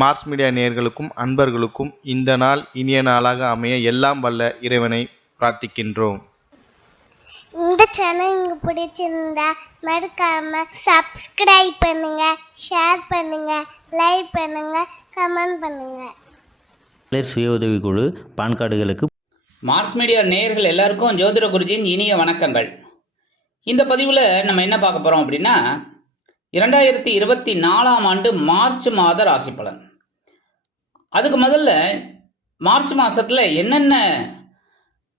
Mars media நேயர்களுக்கும் அன்பர்களுக்கும் இந்த நாள் இனிய நாளாக அமைய எல்லாம் வல்ல இறைவனை பிரார்த்திக்கின்றோம். இந்த சேனல் உங்களுக்கு பிடிச்சிருந்தா மறக்காம சப்ஸ்கிரைப் பண்ணுங்க, ஷேர் பண்ணுங்க, லைக் பண்ணுங்க, கமெண்ட் பண்ணுங்க. சுய உதவிக்குழு பான் கார்டுகளுக்கு மார்ஸ் மீடியா நேயர்கள் எல்லாருக்கும் ஜோதிட குருஜியின் இனிய வணக்கங்கள். இந்த பதிவில் நம்ம என்ன பார்க்க போகிறோம் அப்படின்னா 2024ஆம் ஆண்டு மார்ச் மாத ராசி பலன். அதுக்கு முதல்ல மார்ச் மாதத்தில் என்னென்ன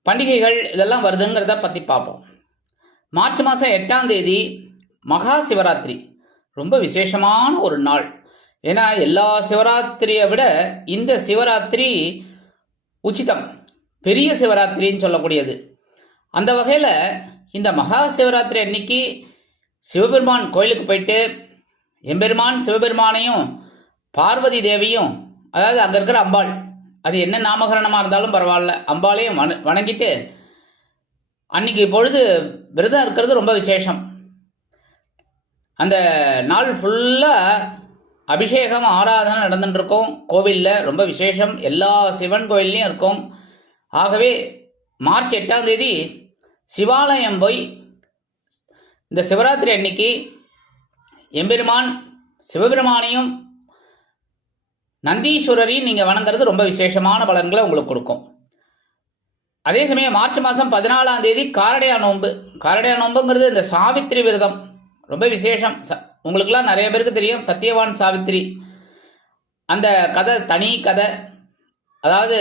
பண்டிகைகள் இதெல்லாம் வருதுங்கிறத பற்றி பார்ப்போம். மார்ச் மாதம் 8ஆம் தேதி மகா சிவராத்திரி, ரொம்ப விசேஷமான ஒரு நாள். ஏன்னா எல்லா சிவராத்திரியை விட இந்த சிவராத்திரி உச்சிதம், பெரிய சிவராத்திரின்னு சொல்லக்கூடியது. அந்த வகையில் இந்த மகா சிவராத்திரி அன்னைக்கு சிவபெருமான் கோயிலுக்கு போயிட்டு எம்பெருமான் சிவபெருமானையும் பார்வதி தேவியும், அதாவது அங்கே இருக்கிற அம்பாள், அது என்ன நாமகரணமாக இருந்தாலும் பரவாயில்ல, அம்பாளையும் வணங்கிட்டு அன்னைக்கு பொழுது விரதம் இருக்கிறது ரொம்ப விசேஷம். அந்த நாள் ஃபுல்லாக அபிஷேகம் ஆராதனை நடந்துட்டு இருக்கும் கோவிலில், ரொம்ப விசேஷம். எல்லா சிவன் கோயில்லையும் இருக்கும். ஆகவே மார்ச் 8ஆம் தேதி சிவாலயம் போய் இந்த சிவராத்திரி அன்னைக்கு எம்பெருமான் சிவபெருமானையும் நந்தீஸ்வரரையும் நீங்கள் வணங்குறது ரொம்ப விசேஷமான பலன்களை உங்களுக்கு கொடுக்கும். அதே சமயம் மார்ச் மாதம் 14ஆம் தேதி காரடையா நோன்பு. காரடையா நோன்புங்கிறது இந்த சாவித்திரி விரதம், ரொம்ப விசேஷம். உங்களுக்கெல்லாம் நிறைய பேருக்கு தெரியும் சத்தியவான் சாவித்திரி. அந்த கதை தனி கதை. அதாவது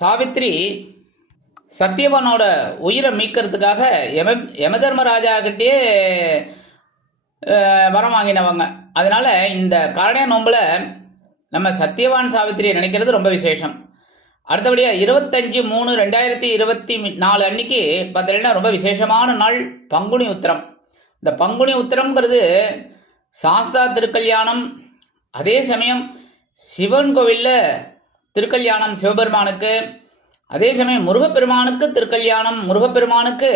சாவித்திரி சத்தியவானோட உயிரை மீட்கிறதுக்காக யமதர்மராஜா கிட்டே வரம் வாங்கினவங்க. அதனால இந்த காரடையா நோம்பில் நம்ம சத்தியவான் சாவித்திரியை நினைக்கிறது ரொம்ப விசேஷம். அடுத்தபடியாக 25/3/2024 அன்னைக்கு பார்த்தீங்கன்னா ரொம்ப விசேஷமான நாள் பங்குனி உத்திரம். இந்த பங்குனி உத்திரம்ங்கிறது சாஸ்தா திருக்கல்யாணம். அதே சமயம் சிவன் கோவிலில் திருக்கல்யாணம் சிவபெருமானுக்கு, அதே சமயம் முருகப்பெருமானுக்கு திருக்கல்யாணம், முருகப்பெருமானுக்கு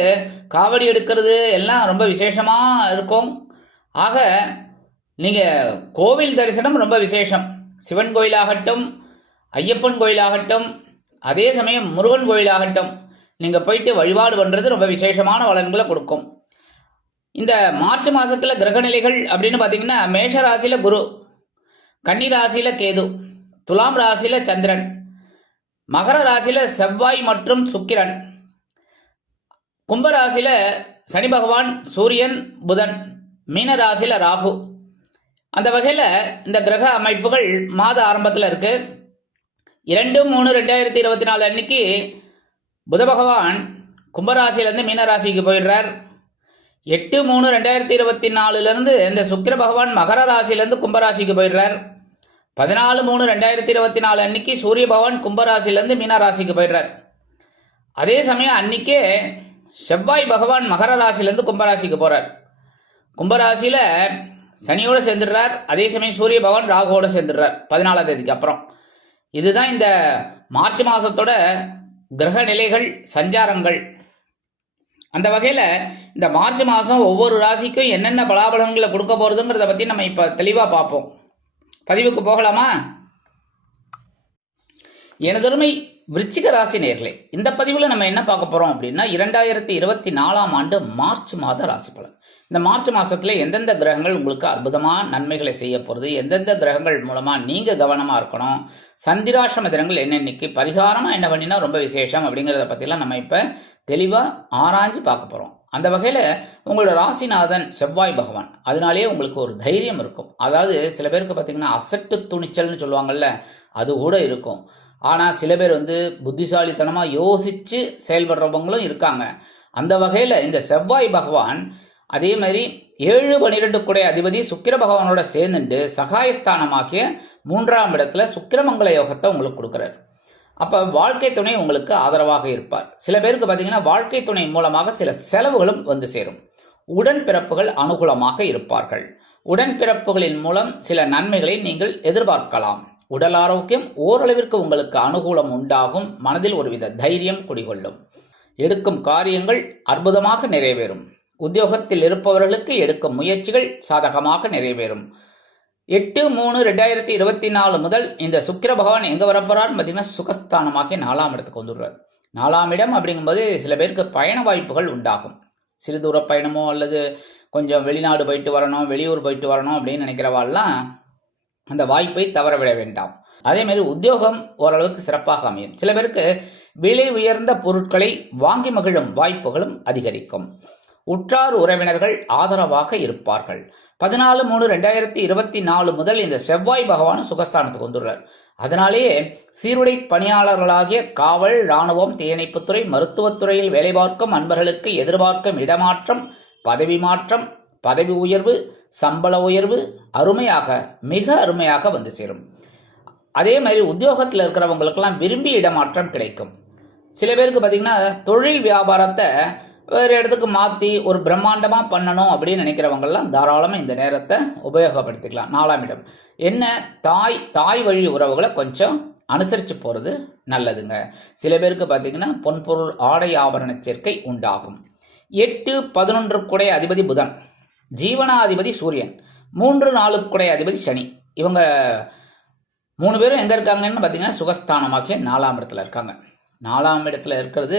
காவடி எடுக்கிறது எல்லாம் ரொம்ப விசேஷமாக இருக்கும். ஆக நீங்கள் கோவில் தரிசனம் ரொம்ப விசேஷம். சிவன் கோயிலாகட்டும், ஐயப்பன் கோயிலாகட்டும், அதே சமயம் முருகன் கோயிலாகட்டும், நீங்கள் போயிட்டு வழிபாடு பண்ணுறது ரொம்ப விசேஷமான பலன்களை கொடுக்கும். இந்த மார்ச் மாதத்தில் கிரகநிலைகள் அப்படின்னு பார்த்தீங்கன்னா மேஷ ராசியில் குரு, கன்னி ராசியில் கேது, துலாம் ராசியில் சந்திரன், மகர ராசியில் செவ்வாய் மற்றும் சுக்கிரன், கும்பராசியில் சனி பகவான், சூரியன், புதன், மீன ராசியில் ராகு. அந்த வகையில் இந்த கிரக அமைப்புகள் மாத ஆரம்பத்தில் இருக்கு. 2/3/2024 அன்னைக்கு புத பகவான் கும்பராசியிலேருந்து மீன ராசிக்கு போயிடுறார். 8/3/2024 இந்த சுக்கிர பகவான் மகர ராசியிலேருந்து கும்பராசிக்கு போயிடுறார். 14/3/2024 அன்னைக்கு சூரிய பகவான் கும்பராசிலேருந்து மீன ராசிக்கு போயிடுறார். அதே சமயம் அன்னைக்கே செவ்வாய் பகவான் மகர ராசிலேருந்து கும்பராசிக்கு போகிறார். கும்பராசியில் சனியோடு சேர்ந்துடுறார். அதே சமயம் சூரிய பகவான் ராகுவோடு சேர்ந்துடுறார் 14ஆம் தேதிக்கு அப்புறம். இதுதான் இந்த மார்ச் மாதத்தோட கிரக நிலைகள், சஞ்சாரங்கள். அந்த வகையில் இந்த மார்ச் மாதம் ஒவ்வொரு ராசிக்கும் என்னென்ன பலாபலன்களை கொடுக்க போகிறதுங்கிறத பற்றி நம்ம இப்போ தெளிவாக பார்ப்போம். பதிவுக்கு போகலாமா? எனதொருமை விருச்சிக ராசி நேயர்களே, இந்த பதிவில் நம்ம என்ன பார்க்க போகிறோம் அப்படின்னா 2024ஆம் ஆண்டு மார்ச் மாத ராசி பலன். இந்த மார்ச் மாதத்தில் எந்தெந்த கிரகங்கள் உங்களுக்கு அற்புதமான நன்மைகளை செய்ய போகிறது, எந்தெந்த கிரகங்கள் மூலமாக நீங்கள் கவனமாக இருக்கணும், சந்திராசிரம தினங்கள் என்னென்னைக்கு, பரிகாரமாக என்ன பண்ணினா ரொம்ப விசேஷம் அப்படிங்கிறத பற்றிலாம் நம்ம இப்போ தெளிவாக ஆராய்ஞ்சு பார்க்க போகிறோம். அந்த வகையில் உங்களோட ராசிநாதன் செவ்வாய் பகவான், அதனாலேயே உங்களுக்கு ஒரு தைரியம் இருக்கும். அதாவது சில பேருக்கு பார்த்திங்கன்னா அசட்டு துணிச்சல்னு சொல்லுவாங்கள்ல, அது கூட இருக்கும். ஆனால் சில பேர் புத்திசாலித்தனமாக யோசித்து செயல்படுறவங்களும் இருக்காங்க. அந்த வகையில் இந்த செவ்வாய் பகவான் அதே மாதிரி 7/12 குடை அதிபதி சுக்கிர பகவானோட சேர்ந்துட்டு சகாயஸ்தானமாக்கிய 3ஆம் இடத்துல சுக்கிரமங்கல யோகத்தை உங்களுக்கு கொடுக்குறாரு. அப்போ வாழ்க்கை துணை உங்களுக்கு ஆதரவாக இருப்பார். சில பேருக்கு பார்த்தீங்கன்னா வாழ்க்கை துணை மூலமாக சில செலவுகளும் வந்து சேரும். உடன்பிறப்புகள் அனுகூலமாக இருப்பார்கள். உடன்பிறப்புகளின் மூலம் சில நன்மைகளை நீங்கள் எதிர்பார்க்கலாம். உடல் ஆரோக்கியம் ஓரளவிற்கு உங்களுக்கு அனுகூலம் உண்டாகும். மனதில் ஒருவித தைரியம் குடிகொள்ளும். எடுக்கும் காரியங்கள் அற்புதமாக நிறைவேறும். உத்தியோகத்தில் இருப்பவர்களுக்கு எடுக்கும் முயற்சிகள் சாதகமாக நிறைவேறும். 8/3/2024 முதல் இந்த சுக்கிர பகவான் எங்கே வரப்போறான்னு பார்த்தீங்கன்னா சுகஸ்தானமாக்கி 4ஆம் இடத்துக்கு வந்துடுறார். 4ஆம் இடம் அப்படிங்கும்போது சில பேருக்கு பயண வாய்ப்புகள் உண்டாகும். சிறு தூர பயணமோ அல்லது கொஞ்சம் வெளிநாடு போயிட்டு வரணும், வெளியூர் போயிட்டு வரணும் அப்படின்னு நினைக்கிறவாள்லாம் அந்த வாய்ப்பை தவறவிட வேண்டாம். அதே மாதிரி உத்தியோகம் ஓரளவுக்கு சிறப்பாக அமையும். சில பேருக்கு விலை உயர்ந்த பொருட்களை வாங்கி மகிழும் வாய்ப்புகளும் அதிகரிக்கும். உற்றார் உறவினர்கள் ஆதரவாக இருப்பார்கள். 14/3/2024 முதல் இந்த செவ்வாய் பகவான் சுகஸ்தானத்துக்கு வந்துடுறார். அதனாலேயே சீருடை பணியாளர்களாகிய காவல், இராணுவம், தீயணைப்புத்துறை, மருத்துவத்துறையில் வேலை பார்க்கும் அன்பர்களுக்கு எதிர்பார்க்கும் இடமாற்றம், பதவி மாற்றம், பதவி உயர்வு, சம்பள உயர்வு மிக அருமையாக வந்து சேரும். அதே மாதிரி உத்தியோகத்தில் இருக்கிறவங்களுக்கெல்லாம் விரும்பி இடமாற்றம் கிடைக்கும். சில பேருக்கு பார்த்தீங்கன்னா தொழில் வியாபாரத்தை வேறு இடத்துக்கு மாற்றி ஒரு பிரம்மாண்டமாக பண்ணணும் அப்படின்னு நினைக்கிறவங்கெல்லாம் தாராளமாக இந்த நேரத்தை உபயோகப்படுத்திக்கலாம். 4ஆம் இடம் என்ன, தாய் வழி உறவுகளை கொஞ்சம் அனுசரித்து போகிறது நல்லதுங்க. சில பேருக்கு பார்த்தீங்கன்னா பொன்பொருள் ஆடை ஆபரண சேர்க்கை உண்டாகும். 8-11 குடை அதிபதி புதன், ஜீவனாதிபதி சூரியன், 3-4 குடை அதிபதி சனி, இவங்க 3 பேரும் எங்கே இருக்காங்கன்னு பார்த்தீங்கன்னா சுகஸ்தானமாக்கிய 4ஆம் இடத்துல இருக்காங்க. 4ஆம் இடத்துல இருக்கிறது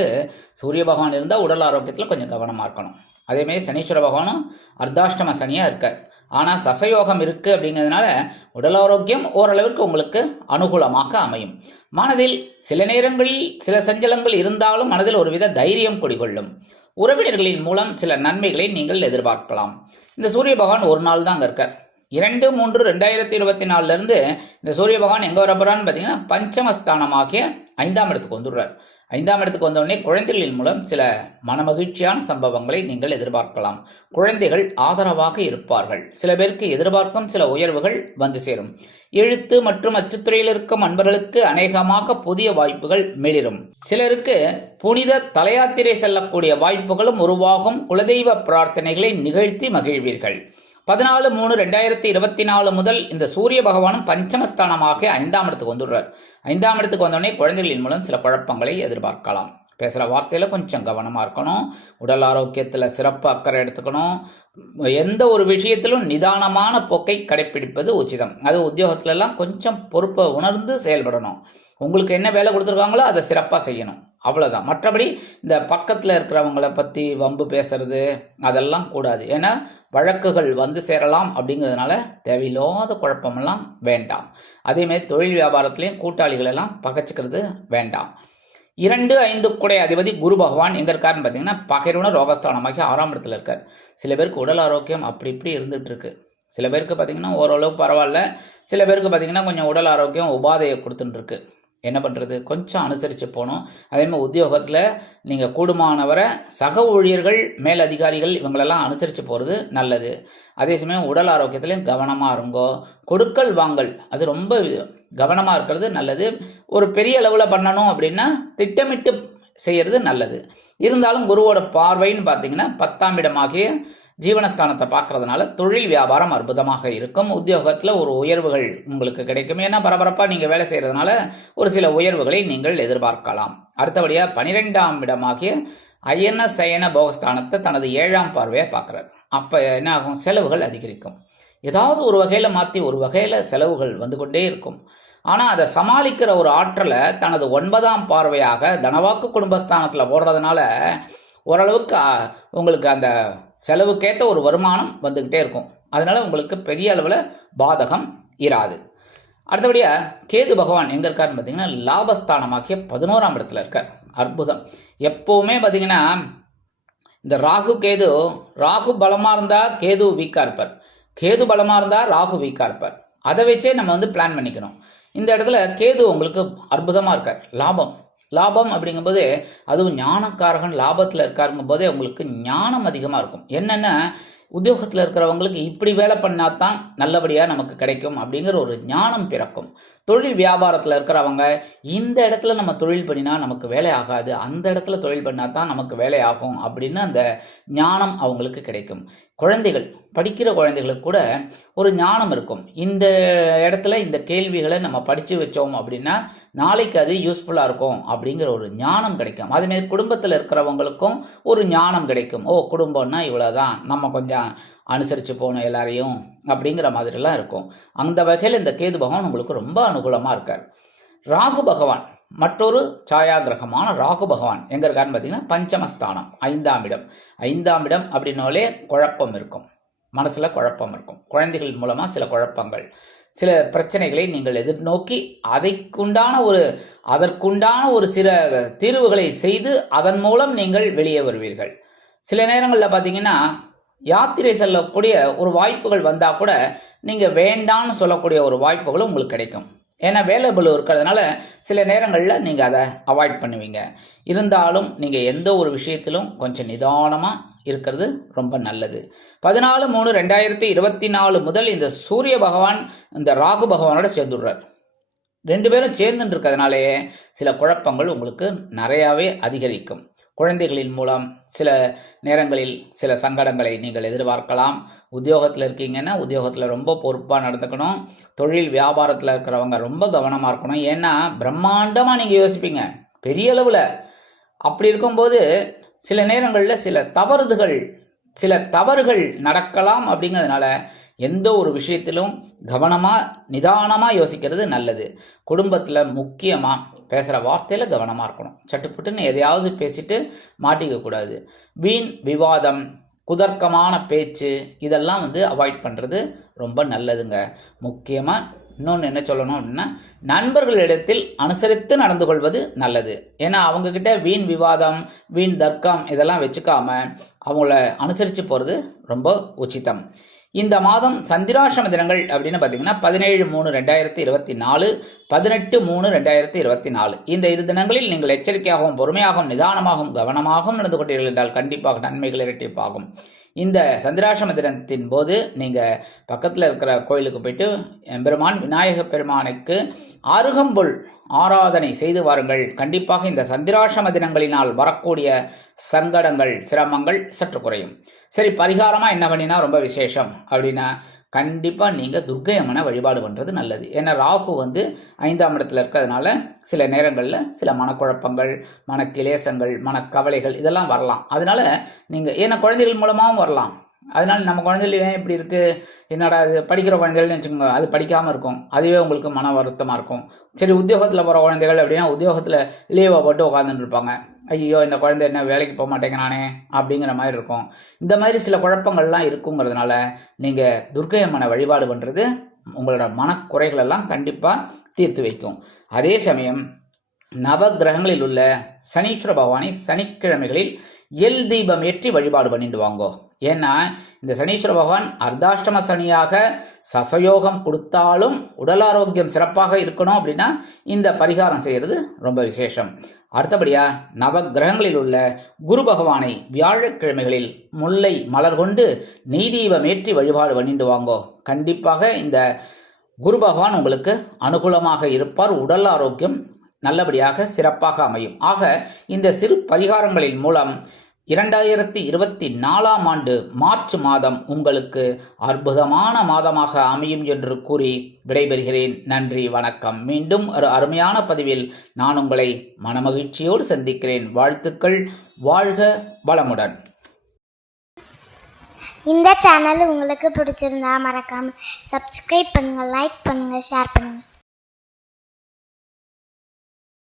சூரிய பகவான் இருந்தால் உடல் ஆரோக்கியத்தில் கொஞ்சம் கவனமாக இருக்கணும். அதேமாதிரி சனீஸ்வர பகவானும் அர்த்தாஷ்டம சனியாக இருக்கார். ஆனால் சசயோகம் இருக்குது அப்படிங்கிறதுனால உடல் ஆரோக்கியம் ஓரளவிற்கு உங்களுக்கு அனுகூலமாக அமையும். மனதில் சில நேரங்களில் சில சஞ்சலங்கள் இருந்தாலும் மனதில் ஒருவித தைரியம் குடிகொள்ளும். உறவினர்களின் மூலம் சில நன்மைகளை நீங்கள் எதிர்பார்க்கலாம். இந்த சூரிய பகவான் ஒரு நாள் தான் அங்கே இருக்கார். 2/3/2024 இந்த சூரிய பகவான் எங்கே வரப்போறான்னு பார்த்தீங்கன்னா பஞ்சமஸ்தானமாகிய 5ஆம் இடத்துக்கு வந்துடுறார். 5ஆம் இடத்துக்கு வந்தவுடனே குழந்தைகளின் மூலம் சில மனமகிழ்ச்சியான சம்பவங்களை நீங்கள் எதிர்பார்க்கலாம். குழந்தைகள் ஆதரவாக இருப்பார்கள். சில பேருக்கு எதிர்பார்க்கும் சில உயர்வுகள் வந்து சேரும். எழுத்து மற்றும் அச்சுத்துறையில் இருக்கும் அன்பர்களுக்கு அநேகமாக புதிய வாய்ப்புகள் மிளிரும். சிலருக்கு புனித தலையாத்திரை செல்லக்கூடிய வாய்ப்புகளும் உருவாகும். குலதெய்வ பிரார்த்தனைகளை நிகழ்த்தி மகிழ்வீர்கள். 14/3/2024 முதல் இந்த சூரிய பகவானும் பஞ்சமஸ்தானமாக 5ஆம் இடத்துக்கு வந்துடுறார். 5ஆம் இடத்துக்கு வந்தோடனே குழந்தைகளின் மூலம் சில குழப்பங்களை எதிர்பார்க்கலாம். பேசுகிற வார்த்தையில் கொஞ்சம் கவனமாக இருக்கணும். உடல் ஆரோக்கியத்தில் சிறப்பு அக்கறை எடுத்துக்கணும். எந்த ஒரு விஷயத்திலும் நிதானமான போக்கை கடைப்பிடிப்பது உச்சிதம். அது உத்தியோகத்திலலாம் கொஞ்சம் பொறுப்பை உணர்ந்து செயல்படணும். உங்களுக்கு என்ன வேலை கொடுத்துருக்காங்களோ அதை சிறப்பாக செய்யணும், அவ்வளோதான். மற்றபடி இந்த பக்கத்தில் இருக்கிறவங்கள பற்றி வம்பு பேசுறது அதெல்லாம் கூடாது. ஏன்னா வழக்குகள் வந்து சேரலாம். அப்படிங்கிறதுனால தேவையில்லாத குழப்பமெல்லாம் வேண்டாம். அதேமாதிரி தொழில் வியாபாரத்திலையும் கூட்டாளிகளெல்லாம் பகைச்சிக்கிறது வேண்டாம். 2-5 குடை அதிபதி குரு பகவான் எங்கே இருக்காருன்னு பார்த்தீங்கன்னா பகைருண ரோகஸ்தானமாகி 6ஆம் இடத்துல இருக்கார். சில பேருக்கு உடல் ஆரோக்கியம் அப்படி இப்படி இருந்துகிட்டு இருக்கு. சில பேருக்கு பார்த்தீங்கன்னா ஓரளவு பரவாயில்ல. சில பேருக்கு பார்த்தீங்கன்னா கொஞ்சம் உடல் ஆரோக்கியம் உபாதையை கொடுத்துட்டு இருக்கு. என்ன பண்ணுறது, கொஞ்சம் அனுசரித்து போகணும். அதேமாதிரி உத்தியோகத்தில் நீங்கள் கூடுமானவரை சக ஊழியர்கள், மேலதிகாரிகள் இவங்களெல்லாம் அனுசரித்து போகிறது நல்லது. அதே சமயம் உடல் ஆரோக்கியத்துலையும் கவனமாக இருங்கோ. கொடுக்கல் வாங்கல் அது ரொம்ப கவனமாக இருக்கிறது நல்லது. ஒரு பெரிய அளவில் பண்ணணும் அப்படின்னா திட்டமிட்டு செய்கிறது நல்லது. இருந்தாலும் குருவோட பார்வைன்னு பார்த்தீங்கன்னா 10ஆம் இடமாகிய ஜீவனஸ்தானத்தை பார்க்கறதுனால தொழில் வியாபாரம் அற்புதமாக இருக்கும். உத்தியோகத்தில் ஒரு உயர்வுகள் உங்களுக்கு கிடைக்கும். ஏன்னா பரபரப்பாக நீங்கள் வேலை செய்கிறதுனால ஒரு சில உயர்வுகளை நீங்கள் எதிர்பார்க்கலாம். அடுத்தபடியாக 12ஆம் இடமாகிய அயன சயன போகஸ்தானத்தை தனது 7ஆம் பார்வையாக பார்க்குறார். அப்போ என்ன ஆகும், செலவுகள் அதிகரிக்கும். ஏதாவது ஒரு வகையில் மாற்றி ஒரு வகையில் செலவுகள் வந்து கொண்டே இருக்கும். ஆனால் அதை சமாளிக்கிற ஒரு ஆற்றலை தனது 9ஆம் பார்வையாக தனவாக்கு குடும்பஸ்தானத்தில் போடுறதுனால ஓரளவுக்கு உங்களுக்கு அந்த செலவுக்கேற்ற ஒரு வருமானம் வந்துக்கிட்டே இருக்கும். அதனால் உங்களுக்கு பெரிய அளவில் பாதகம் இராது. அடுத்தபடியாக கேது பகவான் எங்கே இருக்காருன்னு பார்த்தீங்கன்னா லாபஸ்தானமாக்கிய 11ஆம் இடத்துல இருக்கார். அற்புதம். எப்போவுமே பார்த்தீங்கன்னா இந்த ராகு பலமாக இருந்தால் கேது வீக்காக இருப்பார், கேது பலமாக இருந்தால் ராகு வீக்காக இருப்பார். அதை வச்சே நம்ம வந்து பிளான் பண்ணிக்கணும். இந்த இடத்துல கேது உங்களுக்கு அற்புதமாக இருக்கார். லாபம் அப்படிங்கும்போது அதுவும் ஞானக்காரகன் லாபத்தில் இருக்காருங்கும் போதே உங்களுக்கு ஞானம் அதிகமாக இருக்கும். என்னென்னா உத்தியோகத்தில் இருக்கிறவங்களுக்கு இப்படி வேலை பண்ணால் தான் நல்லபடியாக நமக்கு கிடைக்கும் அப்படிங்கிற ஒரு ஞானம் பிறக்கும். தொழில் வியாபாரத்தில் இருக்கிறவங்க இந்த இடத்துல நம்ம தொழில் பண்ணினா நமக்கு வேலை ஆகாது, அந்த இடத்துல தொழில் பண்ணால் தான் நமக்கு வேலை ஆகும் அப்படின்னு அந்த ஞானம் அவங்களுக்கு கிடைக்கும். குழந்தைகள் படிக்கிற குழந்தைகளுக்கு கூட ஒரு ஞானம் இருக்கும். இந்த இடத்துல இந்த கேள்விகளை நம்ம படித்து வச்சோம் அப்படின்னா நாளைக்கு அது யூஸ்ஃபுல்லாக இருக்கும் அப்படிங்கிற ஒரு ஞானம் கிடைக்கும். அதுமாரி குடும்பத்தில் இருக்கிறவங்களுக்கும் ஒரு ஞானம் கிடைக்கும். ஓ, குடும்பம்னா இவ்வளோதான், நம்ம கொஞ்சம் அனுசரித்து போகணும் எல்லாரையும் அப்படிங்கிற மாதிரிலாம் இருக்கும். அந்த வகையில் இந்த கேது பகவான் உங்களுக்கு ரொம்ப அனுகூலமாக இருக்கார். ராகு பகவான் மற்றொரு சாயா கிரகமான ராகு பகவான் எங்கே இருக்காருன்னு பார்த்தீங்கன்னா பஞ்சமஸ்தானம், 5ஆம் இடம். 5ஆம் இடம் அப்படின்னாலே குழப்பம் இருக்கும், மனசில் குழப்பம் இருக்கும். குழந்தைகள் மூலமாக சில குழப்பங்கள், சில பிரச்சனைகளை நீங்கள் எதிர்நோக்கி அதற்குண்டான ஒரு சில தீர்வுகளை செய்து அதன் மூலம் நீங்கள் வெளியே வருவீர்கள். சில நேரங்களில் பார்த்தீங்கன்னா யாத்திரை செல்லக்கூடிய ஒரு வாய்ப்புகள் வந்தால் கூட நீங்கள் வேண்டான்னு சொல்லக்கூடிய ஒரு வாய்ப்புகளும் உங்களுக்கு கிடைக்கும். ஏன்னா வேலைபளு இருக்கிறதுனால சில நேரங்களில் நீங்கள் அதை அவாய்ட் பண்ணுவீங்க. இருந்தாலும் நீங்கள் எந்த ஒரு விஷயத்திலும் கொஞ்சம் நிதானமாக இருக்கிறது ரொம்ப நல்லது. 14/3/2024 முதல் இந்த சூரிய பகவான் இந்த ராகு பகவானோட சேர்ந்துடுறார். 2 பேரும் சேர்ந்துட்டு இருக்கிறதுனாலே சில குழப்பங்கள் உங்களுக்கு நிறையாவே அதிகரிக்கும். குழந்தைகளின் மூலம் சில நேரங்களில் சில சங்கடங்களை நீங்கள் எதிர்பார்க்கலாம். உத்தியோகத்தில் இருக்கீங்கன்னா உத்தியோகத்தில் ரொம்ப பொறுப்பாக நடந்துக்கணும். தொழில் வியாபாரத்தில் இருக்கிறவங்க ரொம்ப கவனமாக இருக்கணும். ஏன்னா பிரம்மாண்டமாக நீங்கள் யோசிப்பீங்க பெரிய அளவில். அப்படி இருக்கும்போது சில நேரங்களில் சில தவறுகள் நடக்கலாம். அப்படிங்கிறதுனால எந்த ஒரு விஷயத்திலும் கவனமாக நிதானமாக யோசிக்கிறது நல்லது. குடும்பத்தில் முக்கியமாக பேசுகிற வார்த்தையில் கவனமாக இருக்கணும். சட்டுப்புட்டுன்னு எதையாவது பேசிட்டு மாட்டிக்கக்கூடாது. வீண் விவாதம், குதர்க்கமான பேச்சு இதெல்லாம் அவாய்ட் பண்ணுறது ரொம்ப நல்லதுங்க. முக்கியமாக இன்னொன்று என்ன சொல்லணும் அப்படின்னா, நண்பர்களிடத்தில் அனுசரித்து நடந்து கொள்வது நல்லது. ஏன்னா அவங்கக்கிட்ட வீண் விவாதம், வீண் தர்க்கம் இதெல்லாம் வச்சுக்காம அவங்கள அனுசரித்து போகிறது ரொம்ப உச்சிதம். இந்த மாதம் சந்திராஷ்டம தினங்கள் அப்படின்னு பார்த்தீங்கன்னா 17/3/2024, 18/3/2024. இந்த 2 தினங்களில் நீங்கள் எச்சரிக்கையாகவும் பொறுமையாகவும் நிதானமாகவும் கவனமாகவும் நடந்து கொண்டீர்கள் என்றால் கண்டிப்பாக நன்மைகள் இரட்டிப்பாகும். இந்த சந்திராஷ்டம தினத்தின் போது நீங்கள் பக்கத்தில் இருக்கிற கோயிலுக்கு போயிட்டு எம்பெருமான் விநாயக பெருமானுக்கு அருகம்புல் ஆராதனை செய்து வாருங்கள். கண்டிப்பாக இந்த சந்திராஷ்டம தினங்களினால் வரக்கூடிய சங்கடங்கள், சிரமங்கள் சற்று குறையும். சரி, பரிகாரமாக என்ன பண்ணினா ரொம்ப விசேஷம் அப்படின்னா, கண்டிப்பாக நீங்கள் துர்க்கை அம்மனை வழிபாடு பண்ணுறது நல்லது. ஏன்னா ராகு 5ஆம் இடத்துல இருக்கிறதுனால சில நேரங்களில் சில மனக்குழப்பங்கள், மனக்கிலேசங்கள், மனக்கவலைகள் இதெல்லாம் வரலாம். அதனால் நீங்கள் ஏன்னா குழந்தைகள் மூலமாகவும் வரலாம். அதனால் நம்ம குழந்தைகள் ஏன் இப்படி இருக்குது, என்னடா இது படிக்கிற குழந்தைகள்னு வச்சுக்கோங்க, அது படிக்காமல் இருக்கும், அதுவே உங்களுக்கு மன வருத்தமாக இருக்கும். சரி, உத்தியோகத்தில் போகிற குழந்தைகள் அப்படின்னா உத்தியோகத்தில் லீவை போட்டு உட்காந்துட்டு இருப்பாங்க. ஐயோ இந்த குழந்தை என்ன வேலைக்கு போக மாட்டேங்கிறானே அப்படிங்கிற மாதிரி இருக்கும். இந்த மாதிரி சில குழப்பங்கள்லாம் இருக்குங்கிறதுனால நீங்கள் துர்க்கை அம்மனை வழிபாடு பண்ணுறது உங்களோட மனக்குறைகளெல்லாம் கண்டிப்பாக தீர்த்து வைக்கும். அதே சமயம் நவகிரகங்களில் உள்ள சனீஸ்வர பகவானை சனிக்கிழமைகளில் எல் தீபம் ஏற்றி வழிபாடு பண்ணிட்டு வாங்கோ. ஏன்னா இந்த சனீஸ்வர பகவான் அர்த்தாஷ்டம சனியாக சசயோகம் கொடுத்தாலும் உடல் ஆரோக்கியம் சிறப்பாக இருக்கணும் அப்படின்னா இந்த பரிகாரம் செய்கிறது ரொம்ப விசேஷம். அடுத்தபடியாக நவகிரகங்களில் உள்ள குரு பகவானை வியாழக்கிழமைகளில் முல்லை மலர் கொண்டு நெய் தீபம் ஏற்றி வழிபாடு பண்ணிட்டு வாங்கோ. கண்டிப்பாக இந்த குரு பகவான் உங்களுக்கு அனுகூலமாக இருப்பார். உடல் ஆரோக்கியம் நல்லபடியாக சிறப்பாக அமையும். ஆக இந்த சிறு பரிகாரங்களின் மூலம் 2024ஆம் ஆண்டு மார்ச் மாதம் உங்களுக்கு அற்புதமான மாதமாக அமையும் என்று கூறி விடைபெறுகிறேன். நன்றி, வணக்கம். மீண்டும் ஒரு அருமையான பதிவில் நான் உங்களை மனமகிழ்ச்சியோடு சந்திக்கிறேன். வாழ்த்துக்கள். வாழ்க வளமுடன். இந்த சேனல் உங்களுக்கு பிடிச்சிருந்தா மறக்காம சப்ஸ்கிரைப் பண்ணுங்க, லைக் பண்ணுங்க, ஷேர் பண்ணுங்க.